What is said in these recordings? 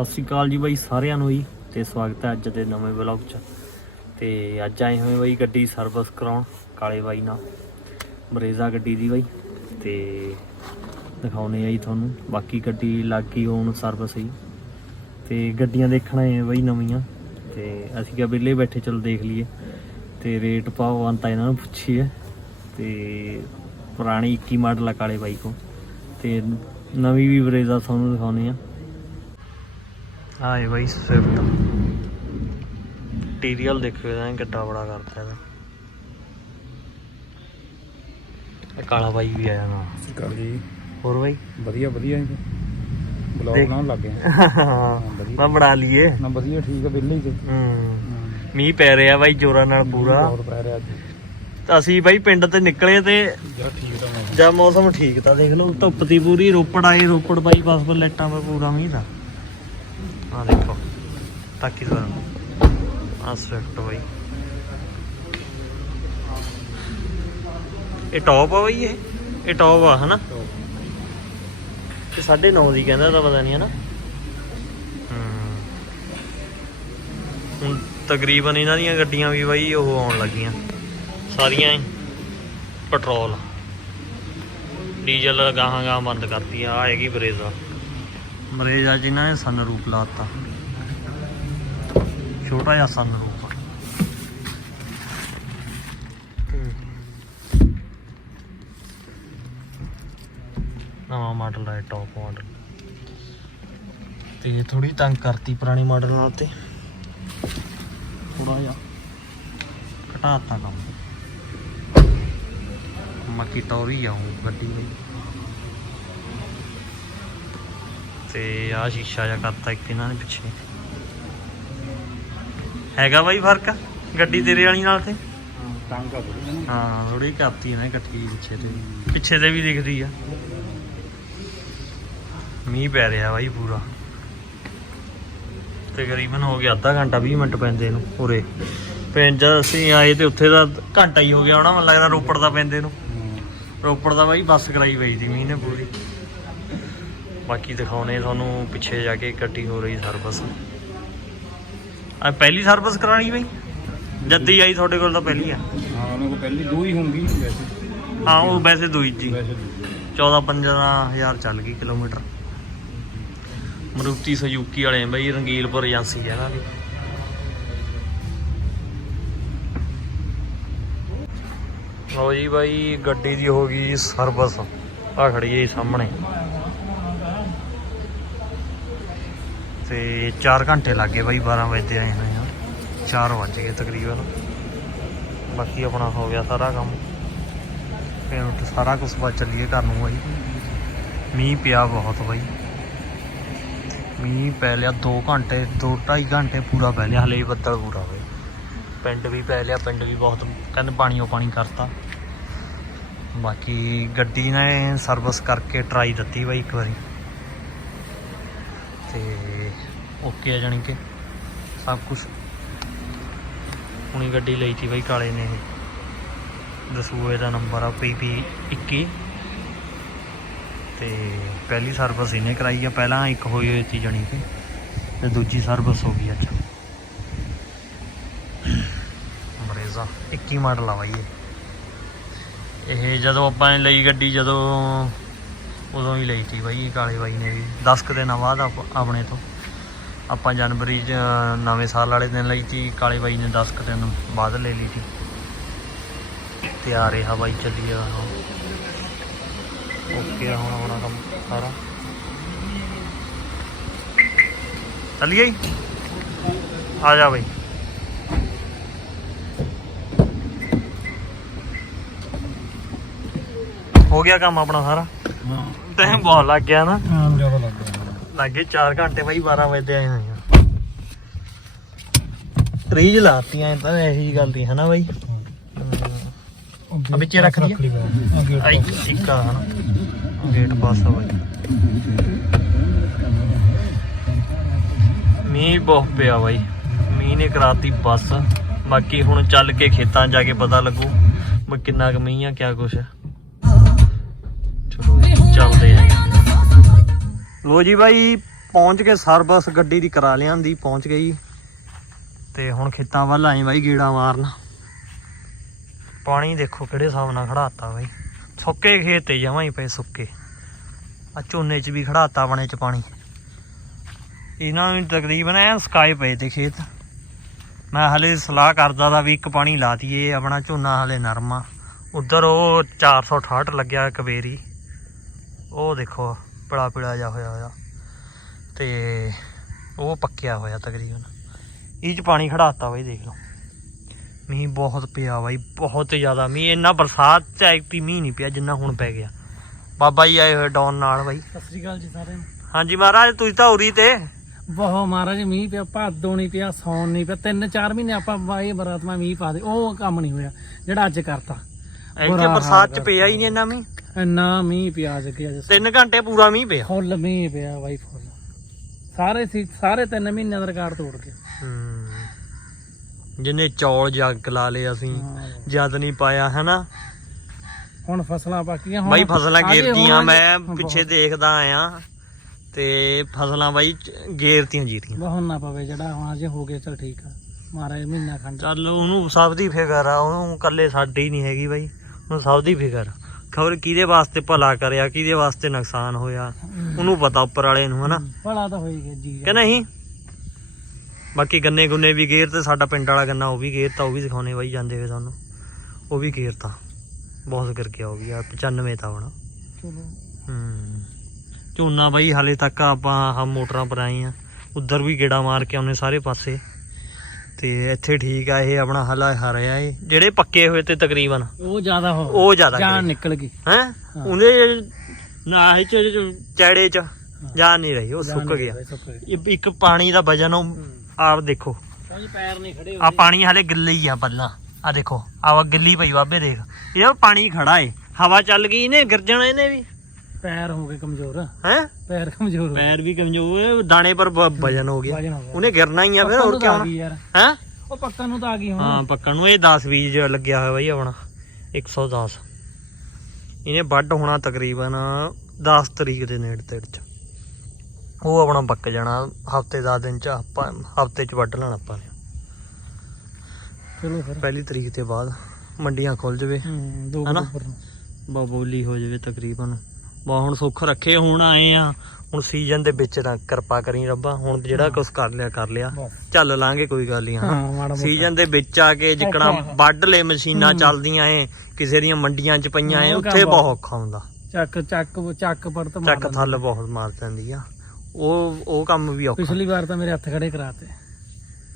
ਸਤਿ ਸ਼੍ਰੀ ਅਕਾਲ ਜੀ ਬਾਈ ਸਾਰਿਆਂ ਨੂੰ ਜੀ, ਤੇ ਸਵਾਗਤ ਹੈ ਅੱਜ ਦੇ ਨਵੇਂ ਵਲੌਗ 'ਚ। ਤੇ ਅੱਜ ਆਏ ਹੋਏ ਬਾਈ ਗੱਡੀ ਸਰਵਿਸ ਕਰਾਉਣ, ਕਾਲੇ ਬਾਈ ਨਾਲ ਬਰੇਜ਼ਾ ਗੱਡੀ ਦੀ ਬਾਈ। ਤੇ ਦਿਖਾਉਨੇ ਆ ਜੀ ਤੁਹਾਨੂੰ, ਬਾਕੀ ਗੱਡੀ ਲੱਗ ਗਈ ਹੁਣ ਸਰਵਿਸ ਹੀ ਤੇ ਗੱਡੀਆਂ ਦੇਖਣ ਆਏ ਆ ਬਾਈ ਨਵੀਆਂ, ਤੇ ਅਸੀਂ ਕਿਹਾ ਵਿਹਲੇ ਬੈਠੇ, ਚਲ ਦੇਖ ਲਈਏ। ਤੇ ਰੇਟ ਪਾਓ ਅੰਤਾ ਇਹਨਾਂ ਨੂੰ ਪੁੱਛੀਏ। ਤੇ ਪੁਰਾਣੀ 21 ਮਾਡਲ ਆ ਕਾਲੇ ਬਾਈ ਕੋ ਤੇ ਨਵੀਂ ਵੀ ਬਰੇਜ਼ਾ ਤੁਹਾਨੂੰ ਦਿਖਾਉਨੇ ਆ। ਹਾਂ ਇਹ ਬਾਈ ਸਵਿਫਟ। ਮਟੀਰੀਅਲ ਦੇਖੋ ਇਹਦਾ ਕਿੱਡਾ ਬੜਾ ਕਰਤਾ ਇਹਦਾ। ਇਹ ਕਾਲਾ ਬਾਈ ਵੀ ਆਇਆ ਨਾ। ਕਰ ਜੀ। ਹੋਰ ਬਾਈ? ਵਧੀਆ ਵਧੀਆ ਜੀ। ਬਲੌਗ। ਬਣਾਉਣ ਲੱਗ ਹਾਂ ਵਧੀਆ। ਮੈਂ ਬਣਾ ਲਈਏ। ਨਾ ਵਧੀਆ ਠੀਕ ਬਿੱਲੀ ਤੇ। ਹੂੰ। ਮੀਂਹ ਪੈ ਰਿਹਾ ਬਾਈ ਜੋਰਾਂ ਨਾਲ ਪੂਰਾ। ਬਹੁਤ ਪੈ ਰਿਹਾ ਤਾਂ ਅਸੀਂ ਬਾਈ ਪਿੰਡ ਤੇ ਨਿਕਲੇ ਤੇ ਜਾ ਮੌਸਮ। ਠੀਕ ਤਾਂ ਦੇਖ ਲਓ ਧੁੱਪ ਦੀ ਪੂਰੀ ਰੋਪੜ ਆਏ ਰੋਪੜ ਬਾਈ ਪਾਸ ਪਰ ਲੈਟਾਂ 'ਤੇ ਪੂਰਾ ਮੀਂਹ ਦਾ। ਆ ਦੇਖੋ, ਤਾਕੀ ਸਰ ਆ ਸਵਿਫਟ ਬਾਈ। ਇਹ ਟੌਪ ਆ ਬਾਈ ਇਹ? ਇਹ ਟੌਪ ਆ, ਹਨਾ? ਤੇ 9.5 ਦੀ ਕਹਿੰਦਾ ਤਾਂ ਪਤਾ ਨਹੀਂ, ਹਨਾ? ਹੁਣ ਤਕਰੀਬਨ ਇਹਨਾਂ ਦੀਆਂ ਗੱਡੀਆਂ ਵੀ ਬਾਈ ਉਹ ਆਉਣ ਲੱਗੀਆਂ। ਸਾਰੀਆਂ ਪੈਟਰੋਲ। ਡੀਜ਼ਲ ਗਾਹਾਂ ਗਾਹਾਂ ਬੰਦ ਕਰਤੀ ਆ ਹੈਗੀ ਬਰੇਜ਼ਾ। ਮਰੇਜ਼ ਬਰੇਜ਼ਾ ਜਿਨ੍ਹਾਂ ਨੇ ਸਨ ਰੂਪ ਲਾਤਾ। ਛੋਟਾ ਜਿਹਾ ਸਨ ਰੂਪ ਨਵਾਂ ਮਾਡਲ ਹੈ ਟੌਪ ਮਾਡਲ ਤੇ ਥੋੜੀ ਤੰਗ ਕਰਤੀ ਪੁਰਾਣੇ ਮਾਡਲ ਨਾਲ ਤੇ। ਥੋੜਾ ਜਿਹਾ ਘਟਾਤਾ ਕੰਮ। ਮੱਕੀ ਟੌਰੀ ਆਉਂ ਗੱਡੀ ਲਈ ਤੇ ਆ ਸ਼ੀਸ਼ਾ ਜਿਹਾ ਕਰਤਾ ਇੱਕ ਇਹਨਾਂ ਨੇ ਪਿੱਛੇ। ਹੈਗਾ ਬਾਈ ਫ਼ਰਕ ਗੱਡੀ ਤੇਰੇ ਵਾਲੀ ਨਾਲ ਤੇ? ਤੰਗ ਆ ਬੜੀ ਹਾਂ ਥੋੜੀ ਕਰਤੀ ਨਾ ਇਕੱਠੀ ਪਿੱਛੇ ਤੇ। ਪਿੱਛੇ ਤੇ ਵੀ ਦਿਖਦੀ ਆ। ਮੀਂਹ ਪੈ ਰਿਹਾ ਬਾਈ ਪੂਰਾ। ਤਕਰੀਬਨ ਹੋ ਗਿਆ ਅੱਧਾ ਘੰਟਾ 20 ਮਿੰਟ ਪੈਂਦੇ ਨੂੰ ਉਰੇ। ਪਿੰਡ ਜਦ ਅਸੀਂ ਆਏ ਤੇ ਉੱਥੇ ਦਾ ਘੰਟਾ ਹੀ ਹੋ ਗਿਆ ਹੋਣਾ, ਮੈਨੂੰ ਲੱਗਦਾ ਰੋਪੜ ਦਾ ਪੈਂਦੇ ਨੂੰ। ਰੋਪੜ ਦਾ ਬਾਈ ਬੱਸ ਕਰਾਈ ਪਈ ਸੀ ਮੀਂਹ ਨੇ ਪੂਰੀ। ਬਾਕੀ ਦਿਖਾਉਣੇ ਤੁਹਾਨੂੰ ਪਿੱਛੇ ਜਾ ਕੇ ਗੱਡੀ ਹੋ ਰਹੀ ਸਰਵਿਸ ਆ ਪਹਿਲੀ ਸਰਵਿਸ ਕਰਾਣੀ ਬਈ? ਜੱਦੀ ਆਈ ਤੁਹਾਡੇ ਕੋਲ ਤਾਂ ਪਹਿਲੀ ਆ। ਹਾਂ ਉਹਨਾਂ ਕੋ ਪਹਿਲੀ ਦੋ ਹੀ ਹੋਣਗੀ ਵੈਸੇ। ਹਾਂ ਉਹ ਵੈਸੇ ਦੂਈ ਜੀ। ਵੈਸੇ ਦੂਜੀ। 14 15000 ਚੱਲ ਗਈ ਕਿਲੋਮੀਟਰ। ਮਰੂਤੀ ਸੁਜ਼ੂਕੀ ਵਾਲੇ ਆ ਬਈ ਰੰਗੀਲਪੁਰ ਏਜੰਸੀ ਹੈ ਇਹਨਾਂ ਦੀ। ਲਓ ਜੀ ਬਾਈ ਗੱਡੀ ਦੀ ਹੋ ਗਈ ਸਰਵਿਸ ਆ ਖੜੀ ਹੈ ਸਾਹਮਣੇ। ਤੇ 4 ਘੰਟੇ ਲੱਗੇ ਬਾਈ 12 ਵਜੇ ਦੇ ਆਏ ਹੋਏ ਆ। 4 ਵੱਜ ਗਏ ਤਕਰੀਬਨ। ਬਾਕੀ ਆਪਣਾ ਹੋ ਗਿਆ ਸਾਰਾ ਕੰਮ। ਫਿਰ ਉੱਠ ਸਾਰਾ ਕੁਝ ਬਾਅਦ ਚੱਲੀਏ ਘਰ ਨੂੰ ਬਾਈ। ਮੀਂਹ ਪਿਆ ਬਹੁਤ ਬਾਈ। ਮੀਂਹ ਪੈ ਲਿਆ 2 ਘੰਟੇ 2 2.5 ਘੰਟੇ ਪੂਰਾ ਪੈ ਲਿਆ, ਹਲੇ ਵੀ ਬੱਦਲ ਪੂਰਾ ਹੋਇਆ। ਪਿੰਡ ਵੀ ਪੈ ਲਿਆ, ਪਿੰਡ ਵੀ ਬਹੁਤ, ਕਹਿੰਦੇ ਪਾਣੀ ਪਾਣੀਓ ਪਾਣੀ ਕਰਤਾ। ਬਾਕੀ ਗੱਡੀ ਨੇ ਸਰਵਿਸ ਕਰਕੇ ਟਰਾਈ ਦਿੱਤੀ ਬਾਈ ਇੱਕ ਵਾਰੀ। ਤੇ ਓਕੇ ਆ ਜਾਣੀ ਕਿ ਸਭ ਕੁਝ ਹੁਣੀ ਗੱਡੀ ਲਈ ਤੀ ਬਾਈ ਕਾਲੇ ਨੇ ਇਹ। ਦਸੂਏ ਦਾ ਨੰਬਰ ਆ ਪੀਪੀ 21 ਤੇ ਪਹਿਲੀ ਸਰਵਿਸ ਇਹਨੇ ਕਰਾਈ ਆ, ਪਹਿਲਾਂ ਇੱਕ ਹੋਈ ਹੋਈ ਸੀ ਜਾਣੀ ਕਿ, ਤੇ ਦੂਜੀ ਸਰਵਿਸ ਹੋ ਗਈ ਅੱਜ। ਮਰੇਜ਼ਾ 21 ਮਾਡਲ ਆ ਬਾਈ ਇਹ। ਇਹ ਜਦੋਂ ਆਪਾਂ ਨੇ ਲਈ ਗੱਡੀ, ਜਦੋਂ ਉਦੋਂ ਹੀ ਲਈ ਸੀ ਬਾਈ ਕਾਲੇ ਬਾਈ ਨੇ ਵੀ। 10 ਕੁ ਦਿਨਾਂ ਬਾਅਦ ਆਪ- ਆਪਣੇ ਤੋਂ। ਆਪਾਂ ਜਨਵਰੀ 'ਚ ਨਵੇਂ ਸਾਲ ਵਾਲੇ ਦਿਨ ਲਈ ਸੀ ਕਾਲੇ ਬਾਈ ਨੇ 10 ਕੁ ਦਿਨ ਬਾਅਦ ਲੈ ਲਈ ਸੀ। ਤੇ ਆ ਰਿਹਾ ਬਾਈ ਚੱਲੀਏ ਹੁਣ ਓਕੇ ਆ ਹੁਣ ਆਪਣਾ ਕੰਮ ਸਾਰਾ। ਚੱਲੀਏ ਜੀ? ਆ ਜਾ ਬਾਈ। ਹੋ ਗਿਆ ਕੰਮ ਆਪਣਾ ਸਾਰਾ? ਟਾਈਮ ਬਹੁਤ ਲੱਗ ਗਿਆ ਨਾ। ਹਾਂ ਜ਼ਿਆਦਾ ਲੱਗ ਗਿਆ। ਲੱਗੇ 4 ਘੰਟੇ ਬਾਈ 12 ਵਜੇ ਆਏ ਹੋਏ ਆ। ਰੀਜ ਲਾਤੀਆਂ ਤਾਂ ਇਹੀ ਗੱਲ ਦੀ ਹੈ ਨਾ ਬਾਈ ਆ ਵਿੱਚੇ ਰੱਖ ਲਈਏ? ਆਈ ਇੱਕ ਆ ਹਨਾ? ਗੇਟ ਪਾਸ ਆ ਬਾਈ। ਮੀਂਹ ਬਹੁਤ ਪਿਆ ਬਾਈ। ਮੀਂਹ ਨੇ ਕਰਾਤੀ ਬੱਸ। ਬਾਕੀ ਹੁਣ ਚੱਲ ਕੇ ਖੇਤਾਂ 'ਚ ਜਾ ਕੇ ਪਤਾ ਲੱਗੂ ਵੀ ਕਿੰਨਾ ਕੁ ਮੀਂਹ ਆ ਕਿਆ ਕੁਛ ਆ। ਲੋ ਜੀ ਬਾਈ, ਪਹੁੰਚ ਕੇ ਸਰਵਿਸ ਗੱਡੀ ਦੀ ਕਰਾ ਲਿਆਂਦੀ, ਪਹੁੰਚ ਗਈ ਤੇ ਹੁਣ ਖੇਤਾਂ ਵੱਲ ਆਏ ਬਾਈ ਗੇੜਾ ਮਾਰਨ। ਪਾਣੀ ਦੇਖੋ ਕਿਹੜੇ ਹਿਸਾਬ ਨਾਲ ਖੜਾਤਾ ਬਾਈ। ਸੁੱਕੇ ਖੇਤ ਤੇ ਜਮਾਂ ਹੀ ਪਏ ਸੁੱਕੇ। ਆ ਝੋਨੇ 'ਚ ਵੀ ਖੜਾਤਾ ਬਣੇ 'ਚ ਪਾਣੀ। ਇਹਨਾਂ ਨੂੰ ਤਕਰੀਬਨ ਐ ਸਕਾਏ ਪਏ ਤੇ ਖੇਤ। ਮੈਂ ਹਲੇ ਸਲਾਹ ਕਰਦਾ ਦਾ ਵੀ ਇੱਕ ਪਾਣੀ ਲਾ ਦਈਏ, ਆਪਣਾ ਝੋਨਾ ਹਲੇ ਨਰਮਾ। ਉਧਰ ਉਹ 468 ਲੱਗਿਆ ਕਵੇਰੀ ਉਹ ਦੇਖੋ। ਪੜਾ ਪੜਾ ਜਾ ਹੋਇਆ ਹੋਇਆ। ਤੇ ਉਹ ਪੱਕਿਆ ਹੋਇਆ ਤਕਰੀਬਨ। ਇਹ ਚ ਪਾਣੀ ਖੜਾਤਾ ਬਾਈ ਦੇਖ ਲਓ। ਮੀਂਹ ਬਹੁਤ ਪਿਆ ਬਾਈ ਬਹੁਤ ਜ਼ਿਆਦਾ ਮੀਂਹ। ਇੰਨਾ ਬਰਸਾਤ ਚ ਐਕਟੀ ਮੀਂਹ ਨਹੀਂ ਪਿਆ ਜਿੰਨਾ ਹੁਣ ਪੈ ਗਿਆ। ਬਾਬਾ ਜੀ ਆਏ ਹੋਏ ਡੌਨ ਨਾਲ ਬਾਈ। ਸਤਿ ਸ੍ਰੀ ਅਕਾਲ ਜੀ ਸਾਰਿਆਂ ਨੂੰ। ਹਾਂਜੀ ਮਹਾਰਾਜ ਤੁਸੀਂ ਤਾਂ ਉਰੀ ਤੇ। ਬਹੁਤ ਮਹਾਰਾਜ ਮੀਂਹ ਪਿਆ ਭਾਦੋ ਨਹੀਂ ਪਿਆ ਸੌਣ ਨਹੀਂ ਪਿਆ। ਤਿੰਨ ਚਾਰ ਮਹੀਨੇ ਆਪਾਂ ਬਾਈ ਬਰਾਤਮਾ ਮੀਂਹ ਪਾ ਦੇ ਉਹ ਕੰਮ ਨਹੀਂ ਹੋਇਆ ਜਿਹੜਾ ਅੱਜ ਕਰਤਾ। ਬੁਰਾ ਬਰਸਾਤ ਚ ਹਾਲ ਪਿਆ ਹੀ ਨਹੀਂ ਇੰਨਾ ਮੀਂਹ। ਇੰਨਾ ਮੀਂਹ ਪਿਆ ਅੱਜ ਕਿ ਅੱਜ 3 ਘੰਟੇ ਪੂਰਾ ਮੀਂਹ ਪਿਆ। ਫੁੱਲ ਮੀਂਹ ਪਿਆ ਬਾਈ ਫੁੱਲ। ਸਾਰੇ ਸੀ ਸਾਰੇ ਤਿੰਨ ਮਹੀਨਿਆਂ ਦਾ ਰਿਕਾਰਡ ਤੋੜ ਗਿਆ ਹੂੰ। ਜਿੰਨੇ ਚੌਲ ਜੱਗ ਲਾ ਲਏ ਅਸੀਂ ਹਾਂ। ਜਦ ਨਹੀਂ ਪਾਇਆ ਹੈਨਾ? ਹੁਣ ਫਸਲਾਂ ਪੱਕੀਆਂ ਹੁਣ ਬਾਈ ਫਸਲਾਂ ਆਗੇ ਗੇਰਤੀਆਂ ਹੁਣ ਮੈਂ ਪਿੱਛੇ ਦੇਖਦਾ ਆਇਆ ਤੇ ਫਸਲਾਂ ਬਾਈ ਚ- ਗੇਰਤੀਆਂ ਜੀਤੀਆਂ ਬਹੁਤ ਨਾ ਪਵੇ ਜਿਹੜਾ ਹੁਣ ਅਜੇ ਹੋ ਗਿਆ ਚਲ ਠੀਕ ਆ। ਮਹਾਰਾਜ ਮਹੀਨਾ ਖੰਡ। ਚੱਲ ਉਹਨੂੰ ਸਭ ਦੀ ਫਿਕਰ ਆ ਉਹਨੂੰ ਇਕੱਲੇ ਸਾਡੀ ਨਹੀਂ ਹੈਗੀ ਬਾਈ। ਉਹਨੂੰ ਸਭ ਦੀ ਫਿਕਰ। ਖਬਰ ਕਿਹਦੇ ਵਾਸਤੇ ਭਲਾ ਕਰਿਆ ਕਿਹਦੇ ਵਾਸਤੇ ਨੁਕਸਾਨ ਹੋਇਆ ਉਹਨੂੰ ਪਤਾ ਉੱਪਰ ਵਾਲੇ ਨੂੰ ਹਨਾ? ਭਲਾ ਤਾਂ ਹੋਈ ਗਿਆ ਜੀ। ਕਿ ਨਹੀਂ? ਬਾਕੀ ਗੰਨੇ ਗੁੰਨੇ ਵੀ ਗੇਰ ਤੇ ਸਾਡਾ ਪਿੰਡ ਵਾਲਾ ਗੰਨਾ ਉਹ ਵੀ ਗੇਰਤਾ ਉਹ ਵੀ ਦਿਖਾਉਣੇ ਬਾਈ ਜਾਂਦੇ ਹੋਏ ਤੁਹਾਨੂੰ ਉਹ ਵੀ ਗੇਰਤਾ ਬਹੁਤ ਕਰ ਗਿਆ ਉਹ ਵੀ ਆ 95 ਤਾਂ ਹੁਣ। ਚਲੋ। ਹੂੰ। ਝੋਨਾ ਬਾਈ ਹਾਲੇ ਤੱਕ ਆਪਾਂ ਹਮ ਮੋਟਰਾਂ ਪਰ ਆਏ ਆ। ਉਧਰ ਵੀ ਗੇੜਾ ਮਾਰ ਕੇ ਆਉਨੇ ਸਾਰੇ ਪਾਸੇ। ਤੇ ਇੱਥੇ ਠੀਕ ਆ ਇਹ ਆਪਣਾ ਹਲਾ ਹਰਿਆ ਏ ਜਿਹੜੇ ਪੱਕੇ ਹੋਏ ਤੇ ਤਕਰੀਬਨ। ਉਹ ਜ਼ਿਆਦਾ ਹੋ ਉਹ ਜ਼ਿਆਦਾ ਜਾਨ ਨਿਕਲ ਗਈ। ਹੈ। ਉਹਦੇ ਨਾ ਇਹ ਚੈੜੇ ਚ ਜਾਨ ਨਹੀਂ ਰਹੀ ਉਹ ਸੁੱਕ ਗਿਆ। ਇੱਕ ਪਾਣੀ ਦਾ ਵਜਨ ਉਹ ਆਪ ਦੇਖੋ। ਪੈਰ ਨਹੀਂ ਖੜੇ ਆ ਪਾਣੀ ਹਲੇ ਗਿੱਲੇ ਹੀ ਆ ਪੱਲਾ ਆ ਦੇਖੋ ਆ ਗਿੱਲੀ ਪਈ ਬਾਬੇ ਦੇਖ। ਇਹ ਪਾਣੀ ਖੜਾ ਏ। ਹਵਾ ਚੱਲ ਗਈ ਇਹਨੇ ਗਿਰ ਜਾਣਾ ਇਹਨੇ ਵੀ। ਪੈਰ ਹੋ ਗਏ ਕਮਜ਼ੋਰ। ਹੈ? ਪੈਰ ਕਮਜ਼ੋਰ ਹੋ ਗਏ। ਪੈਰ ਵੀ ਕਮਜ਼ੋਰ ਦਾਣੇ ਪਰ ਵਜਨ ਹੋ ਗਿਆ। ਉਹਨੇ ਗਿਰਨਾ ਹੀ ਆ ਫਿਰ ਪੱਕਣ ਹੋਰ ਨੂੰ ਕਿਉਂ ਤਾਂ ਆ ਗਈ ਯਾਰ। ਹੈ? ਉਹ ਪੱਕਾ ਨੂੰ ਤਾਂ ਆ ਗਈ ਹੁਣ। ਹਾਂ ਪੱਕਣ ਨੂੰ। ਇਹ 10 20 ਜਿਹਾ ਲੱਗਿਆ ਹੋਇਆ ਬਾਈ ਆਪਣਾ। 110 ਇਹਨੇ ਵੱਢ ਹੋਣਾ ਤਕਰੀਬਨ 10 ਤਰੀਕ ਦੇ ਨੇੜੇ ਤੇੜ ਚ। ਉਹ ਆਪਣਾ ਪੱਕ ਜਾਣਾ ਹਫ਼ਤੇ 10 ਦਿਨ ਚ ਆਪਾਂ ਹਫ਼ਤੇ ਚ ਵੱਢ ਲੈਣਾ ਆਪਾਂ ਨੇ। ਚਲੋ ਫਿਰ। ਪਹਿਲੀ ਤਰੀਕ ਤੇ ਬਾਅਦ ਮੰਡੀਆਂ ਖੁੱਲ ਜਵੇ। ਹੂੰ ਦੋ ਹਨਾ? ਅਕਤੂਬਰ ਨੂੰ। ਬਾ ਬੋਲੀ ਹੋ ਜਾਵੇ ਤਕਰੀਬਨ। ਬਾ ਹੁਣ ਸੁੱਖ ਰੱਖੇ ਹੁਣ ਆਏ ਆ। ਹੁਣ ਸੀਜ਼ਨ ਦੇ ਵਿੱਚ ਨਾ ਕਿਰਪਾ ਕਰੀ ਰੱਬਾ। ਹੁਣ ਜਿਹੜਾ ਕੁਝ ਕਰ ਲਿਆ ਕਰ ਲਿਆ। ਚੱਲ ਲਾਂਗੇ ਕੋਈ ਗੱਲ ਨਹੀਂ ਹਾਂ। ਸੀਜ਼ਨ ਦੇ ਵਿੱਚ ਆ ਕੇ ਜਿਕਣਾ। ਵੱਢ ਲੈ ਮਸ਼ੀਨਾਂ। ਚੱਲਦੀਆਂ ਏ ਕਿਸੇ ਦੀਆਂ ਮੰਡੀਆਂ 'ਚ ਪਈਆਂ ਕੰਮ ਉੱਥੇ ਬਹੁਤ। ਔਖਾ ਹੁੰਦਾ। ਚੱਕ ਚੱਕ ਚੱਕ ਪੜਤ ਮਾਰ ਚੱਕ। ਥੱਲ ਬਹੁਤ ਮਾਰ ਪੈਂਦੀ ਆ। ਉਹ ਉਹ ਕੰਮ ਵੀ ਔਖਾ। ਪਿਛਲੀ ਵਾਰ ਤਾਂ ਮੇਰੇ ਹੱਥ ਖੜੇ ਕਰਾਤੇ।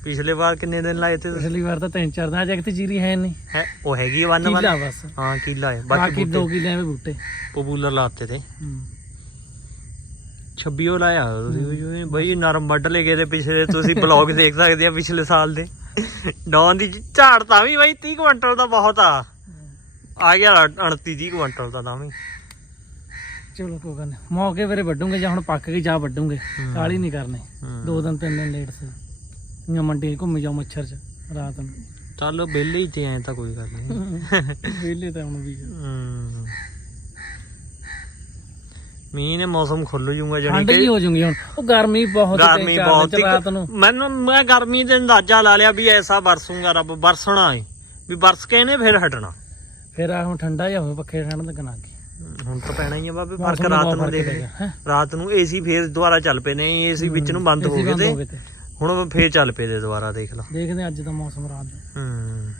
ਪਿਛਲੇ ਵਾਰ ਕਿੰਨੇ ਦਿਨ ਲਾਏ ਤੇ? ਪਿਛਲੀ ਵਾਰ ਤਾਂ ਤਿੰਨ ਚਾਰ ਦਿਨ ਜਗਤ ਜੀਰੀ ਹੈ ਨਹੀਂ। ਹੈ ਉਹ ਹੈਗੀ ਵਨ ਕਿਲਾ ਵਨ ਬਸ। ਹਾਂ ਕਿਲਾ ਹੈ। ਬਾਕੀ ਬਾਕੀ ਦੋ ਕਿਲੇ ਐਵੇਂ ਬੂਟੇ। ਪਪੂਲਰ ਲਾਤੇ ਤੇ। ਹੂੰ। 26 ਉਹ ਲਾਇਆ ਤੁਸੀਂ ਬਈ ਨਰਮ ਵੱਢ ਲੈ ਗਏ ਤੇ ਪਿਛਲੇ ਤੁਸੀਂ ਬਲੌਗ ਦੇਖ ਸਕਦੇ ਆ ਪਿਛਲੇ ਸਾਲ ਦੇ। ਡੌਨ ਦੀ ਝਾੜ ਤਾਂ ਵੀ ਬਈ 30 ਕੁਇੰਟਲ ਦਾ ਬਹੁਤ ਆ। ਆ ਗਿਆ 29 30 ਕੁਇੰਟਲ ਦਾ ਤਾਂ ਵੀ। ਚਲੋ ਕੋਈ ਗੱਲ ਨਹੀਂ ਮੌਕੇ ਵੇਰੇ ਵੱਡੂਗੇ ਜਾਂ ਹੁਣ ਪੱਕ ਗਈ ਜਾਂ ਵੱਡੂਗੇ ਹੂੰ। ਕਾਲੀ ਨਹੀਂ ਕਰਨੀ। ਹੂੰ। ਦੋ ਦਿਨ ਤਿੰਨ ਦਿਨ ਲੇਟ ਸੀ। ਜਾਂ ਮੰਡੀ 'ਚ ਘੁੰਮ ਜਾਓ ਮੱਛਰ 'ਚ ਰਾਤ ਨੂੰ। ਚੱਲ ਵਿਹਲੇ ਹੀ ਤੇ ਐ ਤਾਂ ਕੋਈ ਗੱਲ ਨਹੀਂ ਵਿਹਲੇ ਤਾਂ ਹੁਣ ਵੀ। ਹਮ। ਮੀਂਹ ਨੇ ਮੌਸਮ ਖੁੱਲ ਜੂਗਾ ਠੰਡ ਜੀ ਹੋ ਜੂਗੀ ਹੁਣ। ਉਹ ਗਰਮੀ ਬਹੁਤ ਤਿੰਨ ਗਰਮੀ ਚਾਰ ਬਹੁਤ ਦਿਨ ਚ ਰਾਤ ਨੂੰ। ਹੀ ਮੈਨੂੰ ਮੈਂ ਗਰਮੀ ਦੇ ਅੰਦਾਜ਼ਾ ਲਾ ਲਿਆ ਵੀ ਐਸਾ ਬਰਸੂਗਾ ਰੱਬ ਬਰਸਣਾ ਏ। ਵੀ ਬਰਸ ਕੇ ਇਹਨੇ ਫਿਰ ਹਟਣਾ। ਫਿਰ ਆ ਹੁਣ ਠੰਡਾ ਜਿਹਾ ਹੋਵੇ ਪੱਖੇ ਠੰਡ ਲੱਗਣ ਲੱਗ ਗਈ। ਹੁਣ ਤਾਂ ਪੈਣਾ ਹੀ ਆ ਬਾਬੇ ਮੌਸਮ ਫ਼ਰਕ ਦਾ ਰਾਤ ਬਹੁਤ ਨੂੰ ਫ਼ਰਕ ਦੇਖ। ਪਏਗਾ, ਹੈਂ? ਰਾਤ ਨੂੰ ਏਸੀ ਫੇਰ ਦੁਬਾਰਾ ਚੱਲ ਪਏ ਨੇ ਏਸੀ ਵਿੱਚ ਨੂੰ ਬੰਦ ਹੋ ਤੇ। ਗਏ ਤੇ। ਹੁਣ ਫੇਰ ਚੱਲ ਪਏ ਦੇ ਦੁਬਾਰਾ ਦੇਖ ਲਾ। ਦੇਖਦੇ ਅੱਜ ਦਾ ਮੌਸਮ ਰਾਤ ਦਾ। ਹੂੰ।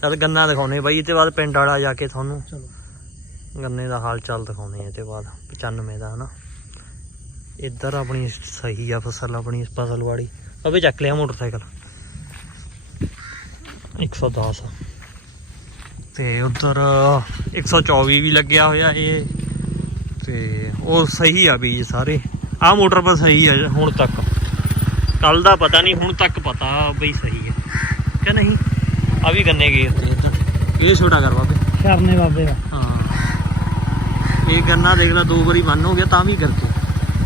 ਚੱਲ ਗੰਨਾ ਦਿਖਾਉਨੇ ਬਾਈ ਇਹ ਤੇ ਬਾਅਦ ਪਿੰਡ ਵਾਲਾ ਜਾ ਕੇ ਤੁਹਾਨੂੰ ਚਲੋ। ਗੰਨੇ ਦਾ ਹਾਲ ਚਾਲ ਦਿਖਾਉਨੇ ਆ ਤੇ ਬਾਅਦ 95 ਦਾ ਹਨਾ। ਇੱਧਰ ਆਪਣੀ ਸਹੀ ਆ ਫਸਲ ਆਪਣੀ ਫਸਲ ਵਾੜੀ ਅਬੇ ਚੱਕ ਲਿਆ ਮੋਟਰਸਾਈਕਲ। 110 ਤੇ ਉਧਰ 124 ਵੀ ਲੱਗਿਆ ਹੋਇਆ ਇਹ। ਤੇ ਉਹ ਸਹੀ ਆ ਬੀਜ ਸਾਰੇ। ਆ ਮੋਟਰ ਪਰ ਸਹੀ ਆ ਹੁਣ ਤੱਕ। ਕੱਲ ਦਾ ਪਤਾ ਨਹੀਂ ਹੁਣ ਤੱਕ ਪਤਾ ਬਈ ਸਹੀ ਹੈ। ਕਿ ਨਹੀਂ? ਆ ਵੀ ਗੰਨੇ ਗਏ ਉੱਤੇ ਇੱਧਰ ਇਹ ਛੋਟਾ ਕਰ ਬਾਬੇ। ਸ਼ਰਨੇ ਬਾਬੇ ਦਾ। ਹਾਂ। ਇਹ ਗੰਨਾ ਦੇਖ ਲੈ ਦੋ ਵਾਰੀ ਬੰਨ ਹੋ ਗਿਆ ਤਾਂ ਵੀ ਕਰਕੇ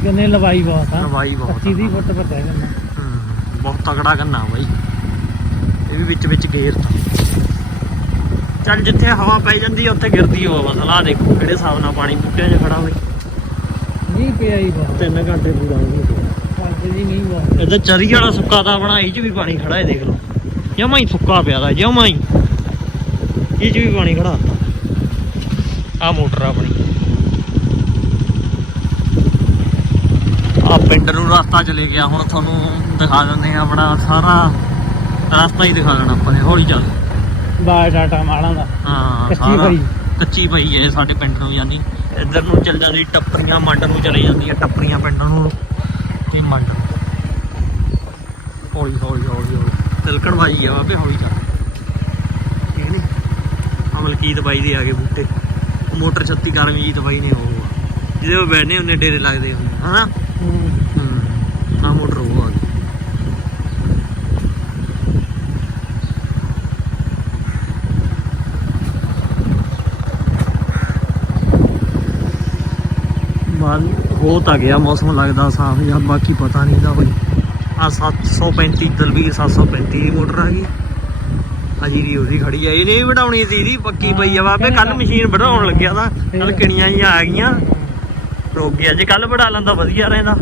ਕਿੰਨੇ ਲਵਾਈ ਬਹੁਤ ਆ। ਲੰਬਾਈ ਬਹੁਤ 25 ਦੀ ਫੁੱਟ ਪਰ ਹੈ ਗੰਨਾ। ਹੂੰ, ਬਹੁਤ ਤਗੜਾ ਗੰਨਾ ਬਾਈ। ਇਹ ਵੀ ਵਿੱਚ ਵਿੱਚ ਗੇਰਤਾ ਚੱਲ ਜਿੱਥੇ ਹਵਾ ਪੈ ਜਾਂਦੀ ਆ ਉੱਥੇ ਗਿਰਦੀ ਹੋਵੇ। ਬਸ ਆਹ ਦੇਖੋ ਕਿਹੜੇ ਹਿਸਾਬ ਨਾਲ ਪਾਣੀ ਬੂਟਿਆਂ 'ਚ ਖੜਾ ਹੋਈ ਨਹੀਂ ਪਿਆ ਹੀ ਬਹੁਤ। 3 ਘੰਟੇ ਪੂਰਾ ਹੋ ਬਹੁਤ ਚਰੀ ਵਾਲਾ ਸੁੱਕਾ ਤਾਂ ਆਪਣਾ ਇਹ ਚ ਵੀ ਪਾਣੀ ਖੜਾ ਹੈ ਦੇਖ ਲਓ। ਜਮਾ ਹੀ ਸੁੱਕਾ ਪਿਆ ਦਾ ਜਮਾ ਹੀ। ਇਹ ਚ ਵੀ ਪਾਣੀ ਖੜਾ ਆ ਮੋਟਰ ਆ ਆਪਣੀ। ਆ ਪਿੰਡ ਨੂੰ ਰਸਤਾ ਚਲੇ ਗਿਆ ਹੁਣ ਤੁਹਾਨੂੰ ਦਿਖਾ ਦਿੰਦੇ ਆ ਆਪਣਾ ਸਾਰਾ ਰਸਤਾ ਹੀ ਦਿਖਾ ਦੇਣਾ ਆਪਾਂ ਨੇ ਹੌਲੀ ਚੱਲ। ਬਾਹਰ ਟਾਟਾ ਮਾਲਾਂ ਦਾ। ਹਾਂ ਕੱਚੀ ਪਈ। ਕੱਚੀ ਪਈ ਹੈ ਸਾਡੇ ਪਿੰਡ ਨੂੰ ਜਾਂਦੀ ਇੱਧਰ ਨੂੰ ਚੱਲ ਜਾਂਦੀ ਟੱਪਰੀਆਂ ਮੰਡ ਨੂੰ ਚਲੇ ਜਾਂਦੀ ਹੈ ਟੱਪਰੀਆਂ ਪਿੰਡ ਨੂੰ। ਤੇ ਮੰਡ। ਹੌਲੀ ਹੌਲੀ ਹੌਲੀ ਹੌਲੀ। ਤਿਲਕਣ ਬਾਜੀ ਆ ਬਾਬੇ, ਹੌਲੀ ਚੱਲ। ਠੀਕ ਨੀ ਆ ਮਲਕੀਤ ਬਾਈ ਦੇ ਆ ਗਏ ਬੂਟੇ। ਉਹ ਮੋਟਰ 36 ਕਰਮਜੀਤ ਬਾਈ ਨੇ ਉਹ। ਜਿਹਦੇ ਉਹ ਬੈਠਨੇ ਉਹਨੇ ਡੇਰੇ ਲੱਗਦੇ ਹੁੰਦੇ। ਹਨਾ ਹੂੰ ਹੂੰ ਆ ਮੋਟਰ ਉਹ ਆ ਗਈ ਬਾਅਦ ਹੋ ਤਾਂ ਗਿਆ ਮੌਸਮ ਲੱਗਦਾ ਸਾਫ਼ ਜਾਂ ਬਾਕੀ ਪਤਾ ਨਹੀਂ ਦਾ ਬਈ ਆ 735 ਦਲਵੀਰ 735 ਦੀ ਮੋਟਰ ਆ ਗਈ। ਆ ਜੀਰੀ ਉਹਦੀ ਖੜੀ ਆ ਇਹ ਨਹੀਂ ਵਡਾਉਣੀ ਸੀ ਇਹਦੀ ਪੱਕੀ ਪਈ ਆ ਬਾਬੇ ਕੱਲ ਮਸ਼ੀਨ ਵਢਾਉਣ ਲੱਗਿਆ ਤਾਂ ਕੱਲ ਕਿਣੀਆਂ ਹੀ ਆ ਗਈਆਂ। ਰੁਕ ਗਿਆ ਜੇ ਕੱਲ ਵਢਾ ਲੈਂਦਾ ਵਧੀਆ ਰਹਿੰਦਾ।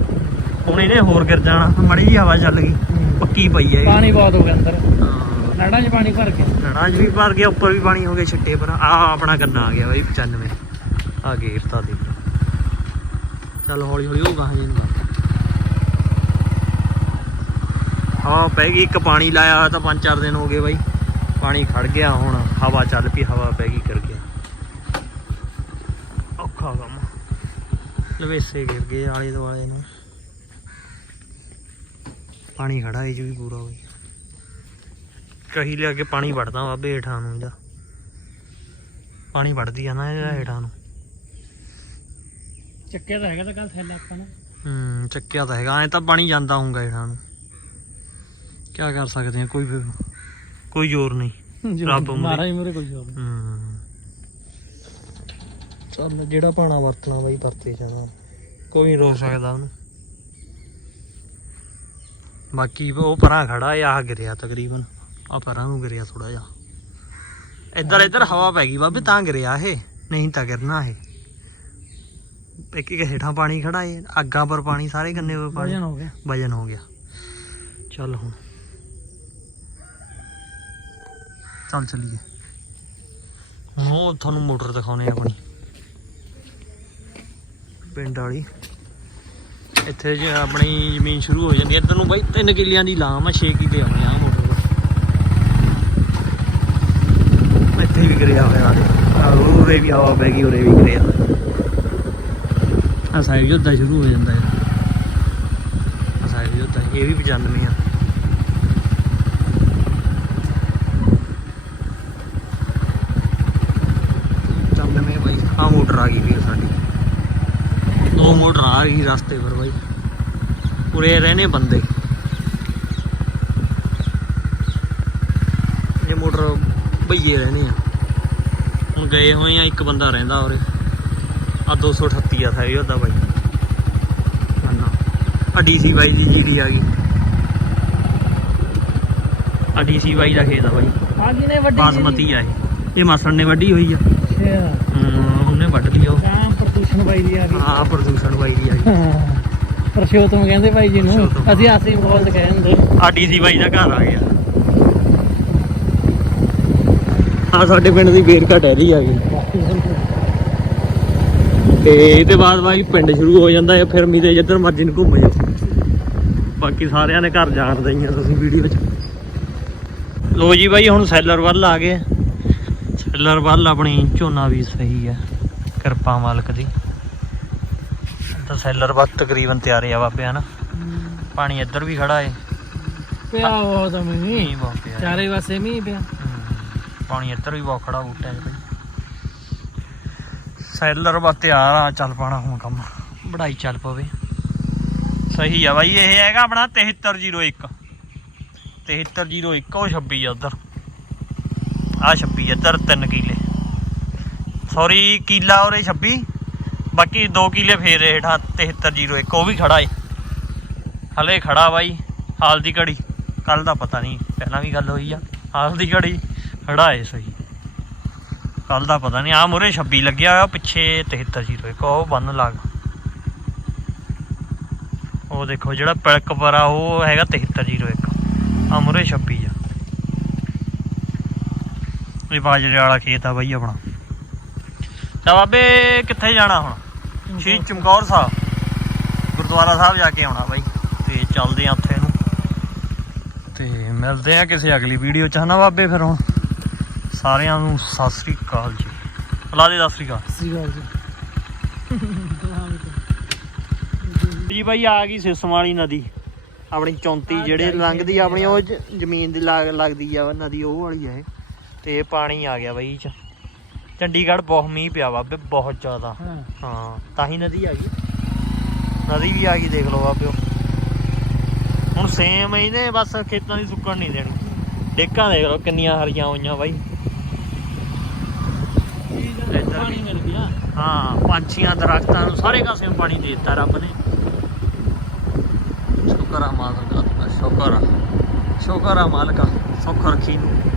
ਹੁਣ ਇਹਨੇ ਹੋਰ ਗਿਰ ਜਾਣਾ ਮੜੀ ਜੀ ਹਵਾ ਚੱਲ ਗਈ ਪੱਕੀ ਪਈ ਆ ਪਾਣੀ ਬਹੁਤ ਹੋ ਗਿਆ ਅੰਦਰ। ਨਾੜਾਂ 'ਚ ਪਾਣੀ ਭਰ ਗਿਆ। ਅਨਾਜ ਵੀ ਭਰ ਗਿਆ ਉੱਪਰ ਵੀ ਪਾਣੀ ਹੋ ਗਿਆ ਛੱਟੇ ਪਰ। ਆ ਆਪਣਾ ਗੰਨਾ ਆ ਗਿਆ ਬਾਈ 95 ਆ ਗੇਰਤਾ ਦੇ ਚੱਲ ਹੌਲੀ ਹੌਲੀ ਉਹ ਗਾਹਾਂ ਜਾਂਦਾ ਹਾਂ, ਪੈ ਗਈ ਇੱਕ ਪਾਣੀ ਲਾਇਆ ਹੋਇਆ ਤਾਂ ਪੰਜ ਚਾਰ ਦਿਨ ਹੋ ਗਏ ਬਾਈ। ਪਾਣੀ ਖੜ ਗਿਆ ਹੁਣ, ਹਵਾ ਚੱਲ ਪਈ, ਹਵਾ ਪੈ ਗਈ ਕਰ ਗਿਆ। ਔਖਾ ਕੰਮ। ਲਵੇਸੇ ਗਿਰ ਗਏ ਆਲੇ ਦੁਆਲੇ ਨੂੰ। ਪਾਣੀ ਖੜਾ ਇਹ 'ਚ ਵੀ ਪੂਰਾ ਹੋਈ ਕਹੀ ਲਿਆ ਕੇ ਪਾਣੀ ਵੜਦਾ ਬਾਬੇ ਹੇਠਾਂ ਨੂੰ ਇਹਦਾ ਪਾਣੀ ਵੜਦੀ ਆ ਨਾ ਇਹਦਾ ਹੇਠਾਂ ਨੂੰ। ਚੱਕਿਆ ਤਾਂ ਹੈਗਾ ਤਾਂ ਕੱਲ ਥੈਲਾ ਆਪਾਂ ਨੇ। ਹੂੰ ਚੱਕਿਆ ਤਾਂ ਹੈਗਾ। ਐ ਤਾਂ ਪਾਣੀ ਜਾਂਦਾ ਹੋਊਗਾ ਹੇਠਾਂ ਨੂੰ ਕੀ ਕਰ ਸਕਦੇ ਆ ਕੋਈ ਵੀ ਕੋਈ ਜ਼ੋਰ ਨਹੀਂ। ਰੱਬ ਮੂਹਰੇ। ਮਹਾਰਾਜ ਮੂਰੇ ਕੋਈ ਹੋਰ ਨਹੀਂ। ਹੂੰ। ਚੱਲ ਜਿਹੜਾ ਪਾਣਾ ਵਰਤਣਾ ਬਾਈ ਵਰਤੇ ਜਾਣਾ। ਕੋਈ ਨਹੀਂ ਰੋਕ ਸਕਦਾ ਉਹਨੂੰ। ਬਾਕੀ ਉਹ ਪਰਾਂ ਖੜਾ ਆ ਗਿਰਿਆ ਤਕਰੀਬਨ। ਆ ਪਰਾਂ ਨੂੰ ਗਿਰਿਆ ਥੋੜਾ ਜਿਹਾ। ਇੱਧਰ ਇੱਧਰ ਹਵਾ ਪੈ ਗਈ ਬਾਬੇ ਤਾਂ ਗਿਰਿਆ ਇਹ। ਨਹੀਂ ਤਾਂ ਗਿਰਨਾ ਇਹ। ਇੱਕ ਇੱਕ ਹੇਠਾਂ ਪਾਣੀ ਖੜਾ ਏ ਅੱਗਾਂ ਪਰ ਪਾਣੀ ਸਾਰੇ ਗੰਨੇ ਪਰ ਪਾਣੀ। ਵਜਨ ਹੋ ਗਿਆ। ਵਜਨ ਹੋ ਗਿਆ। ਚੱਲ ਹੁਣ। ਚੱਲ ਚੱਲੀਏ। ਹੁਣ ਉਹ ਤੁਹਾਨੂੰ ਮੋਟਰ ਦਿਖਾਉਣੇ ਆਪਣੀ। ਪਿੰਡ ਵਾਲੀ। ਇੱਥੇ ਜੇ ਆਪਣੀ ਜ਼ਮੀਨ ਸ਼ੁਰੂ ਹੋ ਜਾਂਦੀ ਹੈ। ਇੱਧਰ ਨੂੰ ਬਾਈ 3 ਕਿੱਲਿਆਂ ਦੀ ਲਾਮ ਆ 6 ਕਿੱਲੇ ਆਉਣੇ ਆ ਮੋਟਰ ਇੱਥੇ ਵੀ ਕਰਿਆ ਹੋਇਆ ਆ। ਉਰੇ ਵੀ ਪੈ ਗਈ ਉਰੇ ਵੀ ਕਰਿਆ ਆ ਸਾਈਡ ਜੋਦਾ ਸ਼ੁਰੂ ਹੋ ਜਾਂਦਾ ਹੈ ਆ ਸਾਈਡ ਜੋਦਾ ਇਹ ਵੀ 95 ਆ। ਆ ਮੋਟਰ ਆ ਗਈ ਵੀਰ ਸਾਡੀ। ਦੋ ਮੋਟਰ ਆ ਗਈ ਰਸਤੇ ਪਰ ਬਾਈ। ਉਰੇ ਰਹਿਣੇ ਬੰਦੇ। ਇਹ ਮੋਟਰ ਭਈਏ ਰਹਿਣੇ ਆ। ਹੁਣ ਗਏ ਹੋਏ ਆ, ਇੱਕ ਬੰਦਾ ਰਹਿੰਦਾ ਉਰੇ। ਆ 238 ਆ ਸਾਈ ਉਹਦਾ ਬਾਈ। ਮੰਨਾ ਆ ਡੀਸੀ ਬਾਈ ਦੀ ਜੀਡੀ ਆ ਗਈ। ਆ ਡੀਸੀ ਬਾਈ ਦਾ ਖੇਤ ਆ ਬਾਈ। ਆ ਕਿਨੇ ਵੱਡੀ ਬਾਸਮਤੀ ਆ ਇਹ। ਇਹ ਮਾਸੜ ਨੇ ਵੱਢੀ ਹੋਈ ਆ। ਅੱਛਾ। ਉਹਨੇ ਵੱਢ ਲਈ ਉਹ। ਤਾਂ ਪ੍ਰਦੂਸ਼ਣ ਬਾਈ ਦੀ ਆ ਗਈ। ਹਾਂ ਪ੍ਰਦੂਸ਼ਣ ਬਾਈ ਦੀ ਆ ਗਈ। ਪਰਸ਼ੋਤਮ ਕਹਿੰਦੇ ਭਾਈ ਜੀ ਨੂੰ। ਅਸੀਂ ਆਸੀ ਬੋਲ ਕਹਿੰਦੇ ਆ ਡੀਸੀ ਬਾਈ ਦਾ ਘਰ ਆ ਗਿਆ। ਆ ਸਾਡੇ ਪਿੰਡ ਦੀ ਬੇਰਕਾ ਟੈਲੀ ਆ ਗਈ। ਤੇ ਇਹਦੇ ਬਾਅਦ ਬਾਈ ਪਿੰਡ ਸ਼ੁਰੂ ਹੋ ਜਾਂਦਾ ਹੈ ਫਿਰ ਮੀਤੇ ਜਿੱਧਰ ਮਰਜ਼ੀ ਨੂੰ ਘੁੰਮ ਜਾਓ। ਬਾਕੀ ਸਾਰਿਆਂ ਨੇ ਘਰ ਜਾਣਦੇ ਹੀ ਆ ਤੁਸੀਂ ਵੀਡੀਓ 'ਚ। ਲੋ ਜੀ ਬਾਈ ਹੁਣ ਸੈਲਰ ਵੱਲ ਆ ਗਏ। ਸੈਲਰ ਵੱਲ ਆਪਣੀ ਝੋਨਾ ਵੀ ਸਹੀ ਹੈ ਕਿਰਪਾ ਮਾਲਕ ਦੀ। ਤਾਂ ਸੈਲਰ ਵੱਲ ਤਕਰੀਬਨ ਤਿਆਰ ਆ ਬਾਬੇ ਹਨਾ? ਪਾਣੀ ਇੱਧਰ ਵੀ ਖੜਾ ਏ। ਪਿਆ ਉਹ ਤਾਂ ਮੀਂਹ। ਮੀਂਹ ਬਹੁਤ ਪਿਆ। ਏ। ਚਾਰੇ ਪਾਸੇ ਮੀਂਹ ਪਿਆ। ਪਾਣੀ ਇੱਧਰ ਵੀ ਬਹੁਤ ਖੜਾ 'ਚ ਭਾਈ ਸੈਲਰ ਵਾ ਤਿਆਰ ਆ ਚੱਲ ਪਾਣਾ ਹੁਣ ਕੰਮ। ਬੜਾਈ ਚੱਲ ਪਵੇ। ਸਹੀ ਆ ਬਾਈ ਇਹ ਹੈਗਾ ਆਪਣਾ 7301 7301 ਉਹ 26 ਆ ਉਧਰ। ਆ 26 ਇੱਧਰ 3 ਕਿੱਲੇ। ਸੌਰੀ ਕਿੱਲਾ ਔਰੇ 26 ਬਾਕੀ 2 ਕਿੱਲੇ ਫੇਰ ਹੇਠਾਂ 7301 ਉਹ ਵੀ ਖੜਾ ਏ। ਹਲੇ ਖੜਾ ਬਾਈ ਹਾਲ ਦੀ ਘੜੀ। ਕੱਲ ਦਾ ਪਤਾ ਨਹੀਂ ਪਹਿਲਾਂ ਵੀ ਗੱਲ ਹੋਈ ਆ। ਹਾਲ ਦੀ ਘੜੀ ਖੜਾ ਏ ਸਹੀ। ਕੱਲ ਦਾ ਪਤਾ ਨਹੀਂ ਆ ਮੁਰੇ 26 ਲੱਗਿਆ ਹੋਇਆ ਪਿੱਛੇ 7301 ਉਹ ਬੰਨ ਲੱਗ ਉਹ ਦੇਖੋ ਜਿਹੜਾ ਪਿਲਕ ਪਰ ਆ ਉਹ ਹੈਗਾ 7301 ਅਮਰੇ 26 ਆ। ਇਹ ਬਾਜਰੇ ਵਾਲਾ ਖੇਤ ਆ ਬਾਈ ਆਪਣਾ। ਤਾਂ ਬਾਬੇ ਕਿੱਥੇ ਜਾਣਾ ਹੁਣ? ਸ਼੍ਰੀ ਚਮਕੌਰ ਸਾਹਿਬ। ਗੁਰਦੁਆਰਾ ਸਾਹਿਬ ਜਾ ਕੇ ਆਉਣਾ ਬਾਈ ਤੇ ਚੱਲਦੇ ਆ ਉੱਥੇ ਨੂੰ। ਤੇ ਮਿਲਦੇ ਆ ਕਿਸੇ ਅਗਲੀ ਵੀਡੀਓ ਚ ਹਨਾ ਬਾਬੇ ਫਿਰ ਹੁਣ? ਸਾਰਿਆਂ ਨੂੰ ਸਤਿ ਸ੍ਰੀ ਅਕਾਲ ਜੀ। ਬੁਲਾ ਦੇ ਸਤਿ ਸ੍ਰੀ ਅਕਾਲ। ਸਹੀ ਗੱਲ ਜੀ। ਜੀ ਬਾਈ ਆ ਗਈ ਸਿਸਮ ਵਾਲੀ ਨਦੀ। ਆਪਣੀ 34 ਜਿਹੜੇ ਲੰਘਦੀ ਆ ਆਪਣੀ ਉਹ ਜ਼ਮੀਨ ਦੀ ਲਾਗ ਲੱਗਦੀ ਆ ਨਦੀ ਉਹ ਵਾਲੀ ਆ ਇਹ। ਤੇ ਇਹ ਪਾਣੀ ਆ ਗਿਆ ਬਾਈ ਚ। ਚੰਡੀਗੜ੍ਹ ਬਹੁਤ ਮੀਂਹ ਪਿਆ ਬਾਬੇ ਬਹੁਤ ਜ਼ਿਆਦਾ। ਹਾਂ। ਹਾਂ ਤਾਂ ਹੀ ਨਦੀ ਆ ਗਈ। ਨਦੀ ਵੀ ਆ ਗਈ ਦੇਖ ਲਓ ਬਾਬਿਓ ਹੁਣ ਸੇਮ ਇਹਨੇ ਬਸ ਖੇਤਾਂ ਦੀ ਸੁੱਕਣ ਨਹੀਂ ਦੇਣੀ। ਡੇਕਾਂ ਦੇਖ ਲਓ ਕਿੰਨੀਆਂ ਹਰੀਆਂ ਹੋਈਆਂ ਬਾਈ। ਇੱਧਰ ਪਾਣੀ ਮਿਲ ਗਿਆ। ਹਾਂ, ਪੰਛੀਆਂ, ਦਰਖਤਾਂ ਨੂੰ ਸਾਰੇ ਕਾਸੇ ਨੂੰ ਪਾਣੀ ਦੇ ਦਿੱਤਾ ਰੱਬ ਨੇ। ਸ਼ੁਕਰ ਆ ਮਾਲਕਾ ਦਾ, ਸ਼ੁਕਰ ਆ। ਸ਼ੁਕਰ ਆ ਮਾਲਕਾ ਸੁੱਖ ਰੱਖੀ ਨੂੰ।